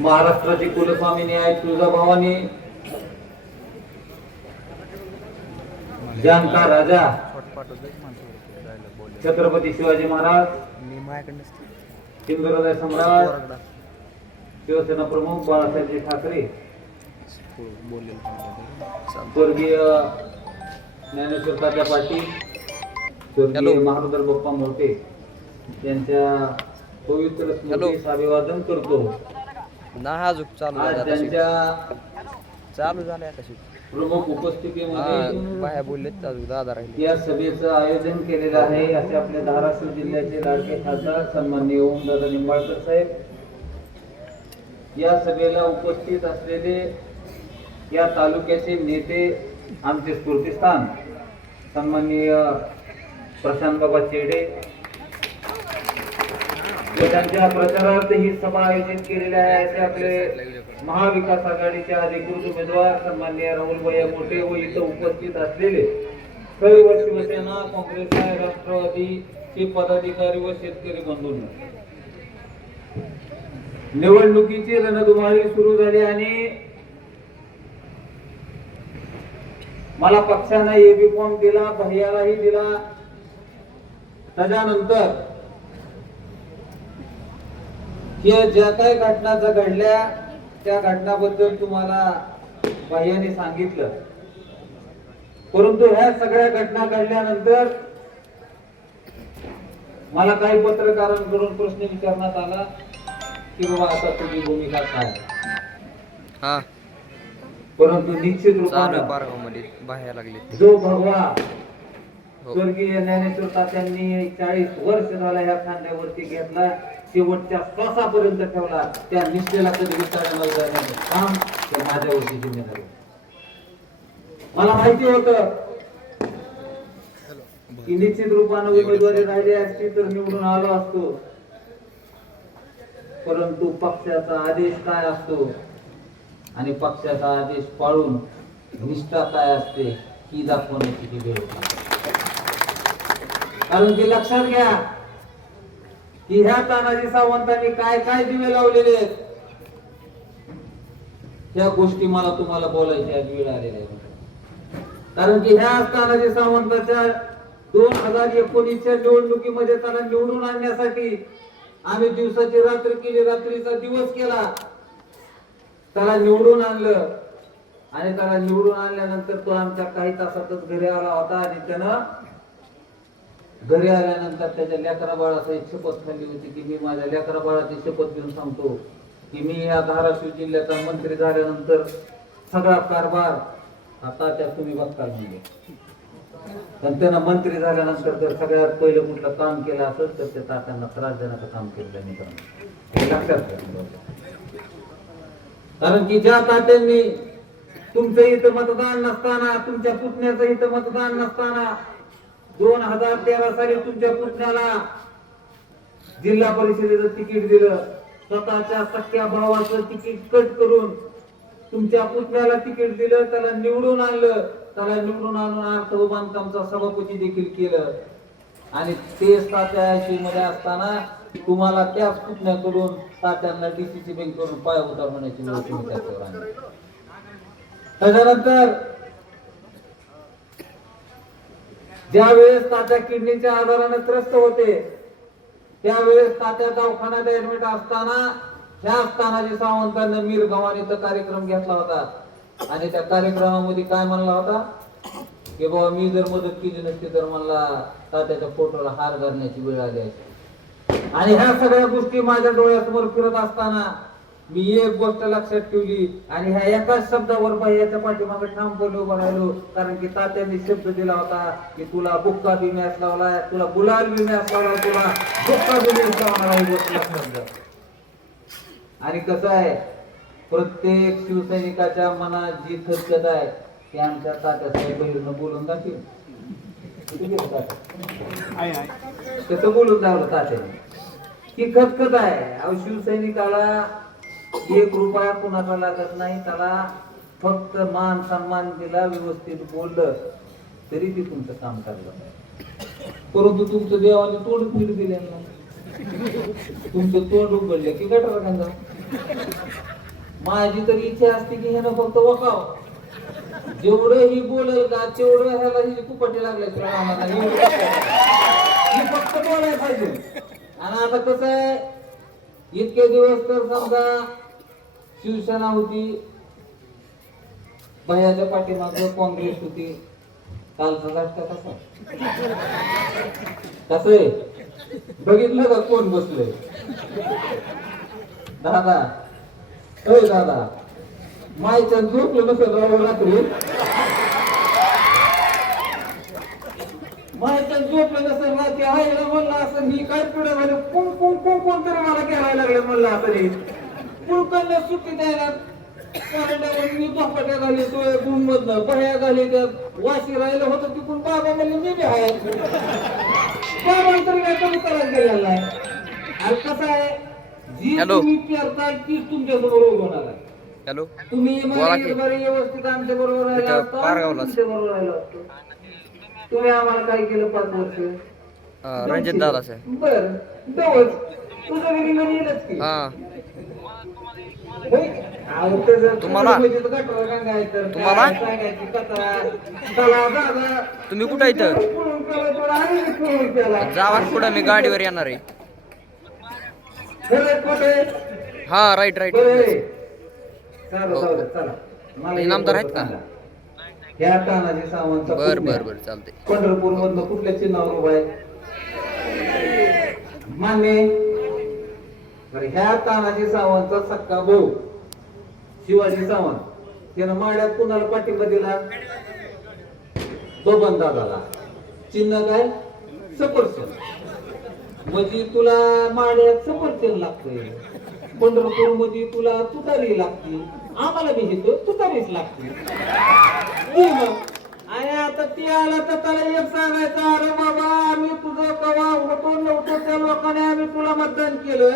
महाराष्ट्राची कुलस्वामिनी आहे तुळजाभवानी, जानका राजा छत्रपती शिवाजी महाराज, हिंदुहृदय सम्राट शिवसेना प्रमुख बाळासाहेब ठाकरे, स्वर्गीय ज्ञानेश्वर तात्या पाटील, स्वर्गीय महारुद्र बाप्पा मोठे यांच्या पवित्र स्मृतीस अभिवादन करतो. आज त्यांच्या चालू झाल्या प्रमुख उपस्थितीमध्ये बाया बोलले दादा राहिले या सभेचं आयोजन केलेलं आहे. असे आपले धाराशिव जिल्ह्याचे लाडके खासदार सन्माननीय ओमदादा निंबाळकर साहेब, या सभेला उपस्थित असलेले या तालुक्याचे नेते, आमचे स्फूर्तिस्थान सन्माननीय प्रशांत बाबा चेडे, त्यांच्या प्रचारार्थ ही सभा आयोजित केलेली आहे. असे आपले महाविकास आघाडीचे अधिकृत उमेदवार सन्माननीय राहुल भैया मोठे व इथं उपस्थित असलेले सर्व शिवसेना, काँग्रेस, राष्ट्रवादीचे पदाधिकारी व शेतकरी बंधूंना, निवडणुकीची रणधुमाळी सुरू झाली आणि मला पक्षानं एबी फॉर्म दिला, भैयालाही दिला. त्याच्यानंतर ज्या काही घटना घडल्या त्या घटनाबद्दल तुम्हाला भैयाने सांगितलं, परंतु ह्या सगळ्या घटना घडल्यानंतर मला काही पत्रकारांकडून प्रश्न विचारण्यात आला की बाबा आता तुझी भूमिका काय. परंतु निश्चित रूपाने जो भगवा स्वर्गीय ज्ञानेश्वर तात्यांनी 40 वर्ष झाला ह्या खांद्यावरती घेतला, शेवटच्या श्वासापर्यंत ठेवला, त्या निष्ठेला कधी विचारण्याला जाण्याचं काम ते माझ्यावरती जिम्मेदारी. मला माहिती होतं की निश्चित रूपाने उमेदवारी राहिली असती तर निवडून आलो असतो, परंतु पक्षाचा आदेश काय असतो आणि पक्षाचा आदेश पाळून निष्ठा काय असते ही दाखवण्याची ती वेळ. कारण की लक्षात घ्या की ह्या तानाजी सावंतांनी काय काय दिवे लावलेले आहेत, ह्या गोष्टी मला तुम्हाला बोलायची आज वेळ आलेली आहे. कारण की ह्या तानाजी सावंताच्या 2019च्या निवडणुकीमध्ये त्याला निवडून आणण्यासाठी आम्ही दिवसाची रात्र केली, रात्रीचा दिवस केला, त्याला निवडून आणलं. आणि त्याला निवडून आणल्यानंतर तो आमच्या काही तासातच घरी आला होता आणि त्यानं घरी आल्यानंतर त्याच्या लेकरा बाळाचा एक शपथ खाल्ली होती की मी माझ्या लेकरा बाळाची शपथ घेऊन सांगतो की मी या धाराशिव जिल्ह्याचा मंत्री झाल्यानंतर सगळा कारभार आता त्या तुम्ही बघताल. म्हणजे पण त्यानं मंत्री झाल्यानंतर जर सगळ्यात पहिलं कुठलं काम केलं असेल तर ते तात्यांना त्रास देण्याचं काम केलं नाही. लक्षात घ्या. कारण की ज्या तात्यांनी तुमचं इथं मतदान नसताना, तुमच्या पुतण्याचं इथं मतदान नसताना 2013 साली तुमच्या पुतण्याला जिल्हा परिषदेचं तिकीट दिलं, स्वतःच्या सख्या भावाचं तिकीट कट करून तुमच्या पुतण्याला तिकीट दिलं, त्याला निवडून आणलं, त्याला निवडून आणून अर्थ व बांधकामचा सभापती देखील केलं. आणि तेच तात्या ICU मध्ये असताना तुम्हाला त्याच पुतण्याकडून तात्यांना DCC बँक करून पाय उतार होण्याची वेळ तुम्ही त्याच्यावर आणली. त्याच्यानंतर ज्या वेळेस तात्या किडनीच्या आजाराने त्रस्त होते त्यावेळेस तात्या दवाखान्यात ऍडमिट असताना ह्या तानाजी सावंतांनी मीरगावान इथं कार्यक्रम घेतला होता. आणि त्या कार्यक्रमामध्ये काय म्हणला होता की बाबा मी जर मदत केली नसती तर मला तात्याच्या फोटोला हार घालण्याची वेळ आली आहे. आणि ह्या सगळ्या गोष्टी माझ्या डोळ्यासमोर फिरत असताना मी एक गोष्ट लक्षात ठेवली आणि ह्या एकाच शब्दावर बाह्याच्या पाठीमागे ठामपणे उभा राहिलो. कारण की तात्यांनी शब्द दिला होता की तुला बुक्का बी मॅच लावलाय, तुला गुलाल बी मॅच लावलाय, तुला बुक्का बी मॅच लावणार ही गोष्ट लक्षात घ्या. आणि कसं आहे, प्रत्येक शिवसैनिकाच्या मनात जी खतखत आहे ती आमच्या तात्यासाहेब बहिरनं बोलून दाखवली. कसं बोलून दाखवलं तात्याने की खतखत आहे. अहो शिवसैनिकाला 1 रुपया कुणाचा लागत नाही, त्याला फक्त मान सन्मान दिला, व्यवस्थित बोललं तरी ती तुमचं काम करलं. परंतु तुमचं देवाने तोंड पीड दिले, तुमचं तोंड उघडले की गटार माझी तर इच्छा असते की ह्यानं फक्त वकाव, जेवढं ही बोलेल का तेवढं ह्याला ही कुपटी लागल्याशिवाय आम्हाला ही फक्त बोलायला पाहिजे. आणि आता कसं आहे, इतके दिवस तर समजा शिवसेना होती, भैयाच्या पाठीमागं काँग्रेस होती, कालचा राष्ट्र कसा कसं आहे बघितलं का कोण बसलंय? दादा, होय दादा, मायच्या झोपलं नसेल राव रात्री, मायच्या झोपलं नसेल ना, ते आईला म्हणलं असं ही काय पिढ्या झाली, कोण कोण कोण कोण तरी मला घ्यायला लागले म्हणलं असं पुळकांना सुट्टी द्यायला मी झोपाट्या घाली तोय गुण मधनं बह्या घाली त्यात वाशी राहिलं होतं तिकून बाबा म्हणले मी बी आहे बाबा तरी काय कमी करायला गेलेला आहे. आणि कसं आहे, जी तुम्ही पेरताय तीच तुमच्या समोर उगवणार आहे. हॅलो, तुम्ही व्यवस्थित आमच्या बरोबर राहिला असता, तुमच्या बरोबर राहिलो असतो. तुम्ही आम्हाला काय केलं 5 वर्ष? रणजित दादा साहेब. बर तेवढंच तुझं येईलच की. तुम्हाला तुम्ही कुठं इथं जावा कुठं, मी गाडीवर येणार आहे. हा राईट राईट. इनामदार आहेत का? ह्या तानाजी सावंत बर बर बर चालते. पंढरपूर मधनं कुठल्या चिन्हावर उभा आहे मान्य? ह्या तानाजी सावंतचा सक्का भाऊ शिवाजी सावंत त्यानं माड्यात कुणाला पाठिंबा दिला? बबन दादाला. चिन्ह काय? सफरचंद. म्हणजे तुला माड्यात सफरचंद लागतंय, पंढरपूर मध्ये तुला तुतारी लागते, आम्हाला बी घेतो तुतारीच लागते. आणि आता ती आला तर त्याला एक सांगायचं, अरे बाबा आम्ही तुझं कवा होतो नव्हतो त्या लोकांनी आम्ही तुला मतदान केलं,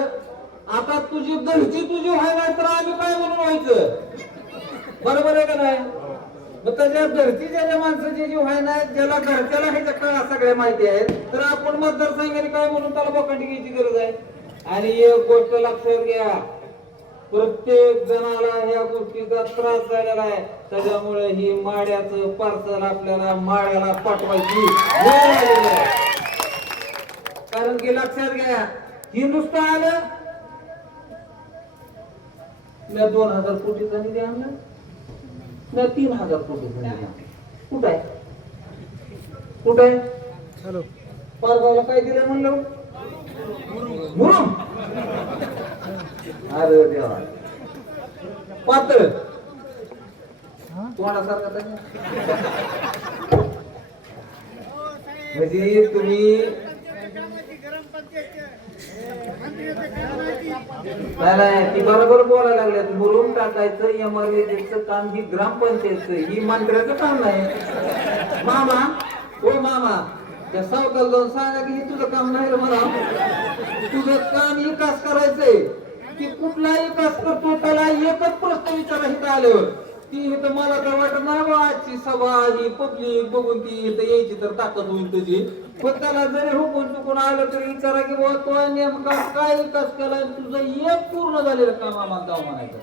आता तुझी घरची तुझी व्हायला तर आम्ही काय म्हणून व्हायचं? बरोबर आहे का नाही? मग त्याच्या घरची ज्याच्या माणसाची जी व्हाय नाही, ज्याला घरच्याला हे कळा सगळ्या माहिती आहेत, तर आपण मतदारसंघाने काय म्हणून त्याला बोकांडी घ्यायची गरज आहे. आणि एक गोष्ट लक्षात घ्या, प्रत्येक जणाला ह्या गोष्टीचा त्रास झालेला आहे, त्याच्यामुळे ही माड्याचं पार्सल आपल्याला माड्याला पाठवायची वेळ आलेली आहे. कारण की लक्षात घ्या, ही नुसतं आलं मी 2000 कोटीचा निधी आणला, मी 3000 कोटीचा निधी आणला. कुठं आहे? कुठं आहे? हॅलो, पारगावला काय दिलं म्हणलं? मुरुम. अरे देवा, पातळ तोंडासारखा. म्हणजे तुम्ही नाही ती बरोबर बोलायला लागल्यात. मुरुम टाकायचं एमआरएचं काम ही ग्रामपंचायतचं, ही मंत्र्याचं काम नाही. मामा ओ मामा, त्या सावकाला जाऊन सांगा की हे तुझं काम नाही रे, मला तुझं काम विकास करायचंय. की कुठला विकास करतो त्याला एकच प्रश्न विचारा इथं आल्यावर, ती इथं मला तर वाटत नाही आजची सभा ही पब्लिक बघून ती इथं यायची तर ताकद होईल तुझी. पण त्याला जरी हुकून चुकून आलं तरी विचारा की बाबा तो नेमका काय विकास केला, तुझं एक पूर्ण झालेलं काम आम्हाला दाव म्हणायचं,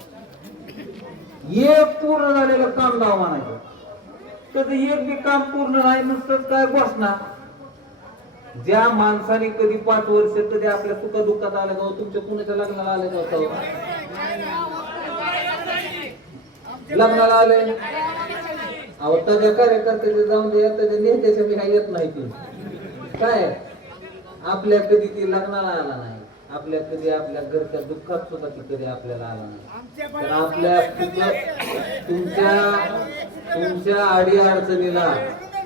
एक पूर्ण झालेलं काम दाव म्हणायचं. त्याचं एक बी काम पूर्ण नाही, नुसतंच काय घोषणा. ज्या माणसाने कधी 5 वर्ष कधी आपल्या सुख दुःखात आलं का? तुमच्या कुणाच्या लग्नाला आलं का? लग्नाला आले अहो, त्याच्या कार्यकर्त्याचे जाऊन दे, त्याच्या नेत्याच्या मी येत नाही. ती काय आपल्या कधी ती लग्नाला आला नाही, आपल्या कधी आपल्या घरच्या दुःखात सुद्धा ती कधी आपल्याला आला नाही. तर आपल्या तुमच्या अडी अडचणीला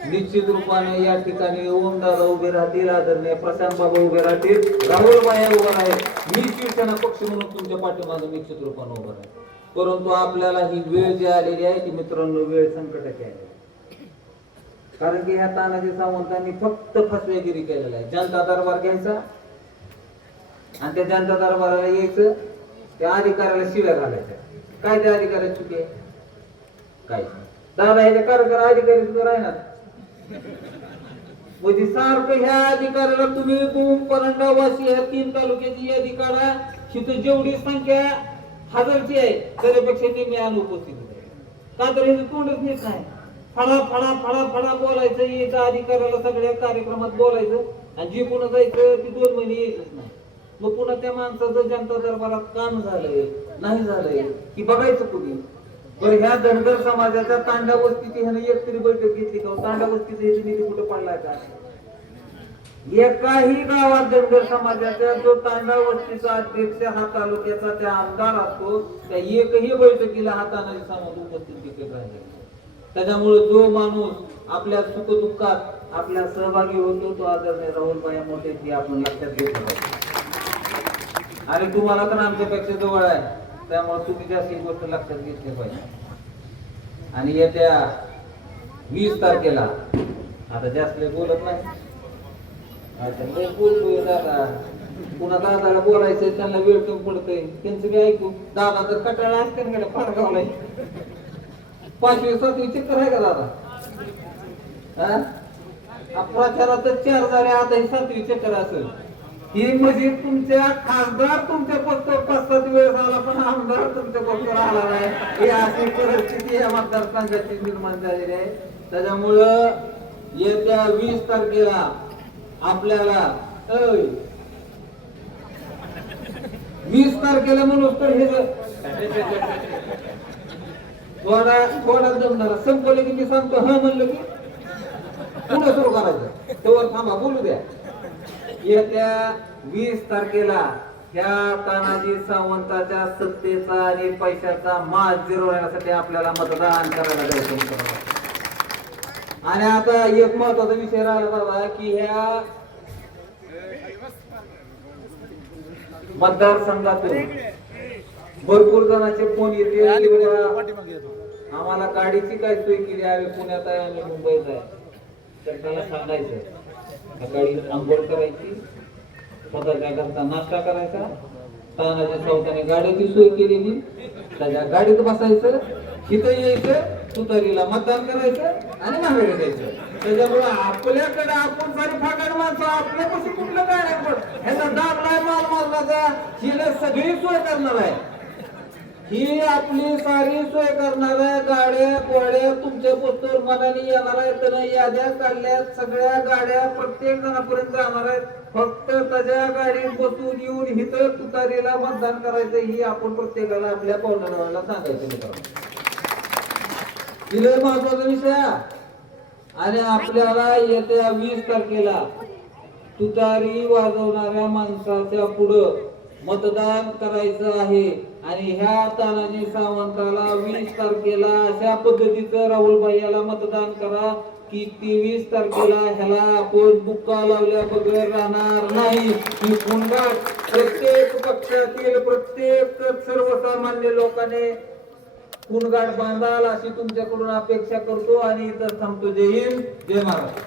निश्चित रूपाने या ठिकाणी ओमदादा उभे राहतील, आदरणीय प्रशांत बाबा उभे राहतील, राहुल बाया उभा आहे, मी शिवसेना पक्ष म्हणून तुमच्या पाठीमागे निश्चित रूपाने उभा आहे. परंतु आपल्याला ही वेळ जी आलेली आहे ती मित्रांनो वेळ संकटाची आहे. कारण की ह्या तानाजी सावंतांनी फक्त फसवेगिरी केलेला आहे. जनता दरबार घ्यायचा आणि त्या जनता दरबाराला यायचं, त्या अधिकाऱ्याला शिव्या घालायच्या. काय त्या अधिकाऱ्याची चुकी आहे? काय दादा ह्याच्या कार्यक्रम अधिकारी सुद्धा राहणार म्हणजे सारखं ह्या अधिकाऱ्याला तुम्ही परंडा वाशी ह्या 3 तालुक्याची यादी काढा, तिथं जेवढी संख्या हजरची आहे त्याच्यापेक्षा निम्मी अनुपस्थित आहे. का तर हे तोंडच नीट नाही. फडा फडा फडा फडा बोलायचं, यायचं अधिकाऱ्याला सगळ्या कार्यक्रमात बोलायचं आणि जी पुन्हा जायचं ती 2 महिने यायचंच नाही. मग पुन्हा त्या माणसाचं जनता दरबारात काम झालंय नाही झालंय की बघायचं कुणी. बरं ह्या धनगर समाजाच्या तांडा वस्तीची ह्याने एक तरी बैठक घेतली का? तांडा वस्तीचा निधी कुठं पडलाय का? एकाही गावात धनगर समाजाच्या जो तांडा वस्तीचा अध्यक्ष हा तालुक्याचा त्या आमदार असतो त्या एकही बैठकीला हा तानाजी सावंत उपस्थित तिथे राहिले. त्याच्यामुळे जो माणूस आपल्या सुखदुःखात आपल्या सहभागी होतो तो आदरणीय राहुलभाई मोठे हे आपण लक्षात घेतलं पाहिजे. आणि तुम्हाला तर आमच्यापेक्षा जवळ आहे त्यामुळे तुम्ही जास्त ही गोष्ट लक्षात घेतली पाहिजे. आणि येत्या 20 तारखेला आता जास्त बोलत नाही, बोलतोय दादा पुन्हा दादाला बोलायचंय त्यांना वेळ कमी पडतोय त्यांचं बी ऐकू. दादा तर कटाळा असते ना फार गावलाय 5वी 7वी चक्कर आहे का दादा? प्रचारात 4 झाले आता ही 7वी चक्कर असेल. ही म्हणजे तुमच्या खासदार तुमच्या पक्षावर 5-7 वेळेस आला पण आमदार तुमच्या पक्षावर आला नाही. ही अशी परिस्थिती या मतदारसंघाची निर्माण झालेली आहे. त्याच्यामुळं येत्या 20 तारखेला आपल्याला 20 तारखेला म्हणून तर हे थोडा जमणार संपलं की मी सांगतो हा म्हणलं की पुढे सुरू करायचं तेव्हा थांबा बोलू द्या. येत्या 20 तारखेला ह्या तानाजी सावंताच्या सत्तेचा आणि पैशाचा माज जिरवण्यासाठी आपल्याला मतदान करायला जायचं. आणि आता एक महत्वाचा विषय राहिला बाबा की ह्या मतदारसंघातून भरपूर जणांचे फोन येते आम्हाला गाडीची काय सोय केली, आम्ही पुण्यात आहे आम्ही मुंबईत आहे. तर त्याला सांगायचं गाडीत आंघोळ करायची, स्वतःच्या घरचा नाश्ता करायचा, तानाजी सावंताने गाडीची सोय केलेली त्याच्या गाडीत बसायचं, इथं यायचं, तुतारीला मतदान करायचं आणि माघारी द्यायचं. त्याच्यामुळे आपल्याकडे आपण सारी फाकाड माणसं आपल्यापासून कुठलं काय नाही पण ह्याचा दाबलाय माल मालनाचा हिला सगळी सोय करणार आहे. ही आपली सारी सोय करणार आहे. गाड्या गोड्या तुमच्या पोस्टवर मनाने येणार आहेत तर याद्या काढल्या सगळ्या गाड्या प्रत्येक जणापर्यंत जाणार आहेत. फक्त त्याच्या गाडीत बसून येऊन इथं तुतारीला मतदान करायचं ही आपण प्रत्येकाला आपल्या पाहुण्याला सांगायचं मित्रांनो. ही महत्वाचा विषय. आणि आपल्याला येत्या 20 तारखेला तुतारी वाजवणाऱ्या माणसाच्या पुढं मतदान करायचं आहे. आणि ह्या तानाजी सावंताला 20 तारखेला अशा पद्धतीचं राहुलभाई याला मतदान करा की 23 तारखेला ह्याला आपण बुक्का लावल्या बगैर राहणार नाही. ही पुन्हा प्रत्येक पक्षातील प्रत्येक सर्वसामान्य लोकांनी पुनगाड बांधाल अशी तुमच्याकडून अपेक्षा करतो आणि इथं थांबतो. जय हिंद जय महाराष्ट्र.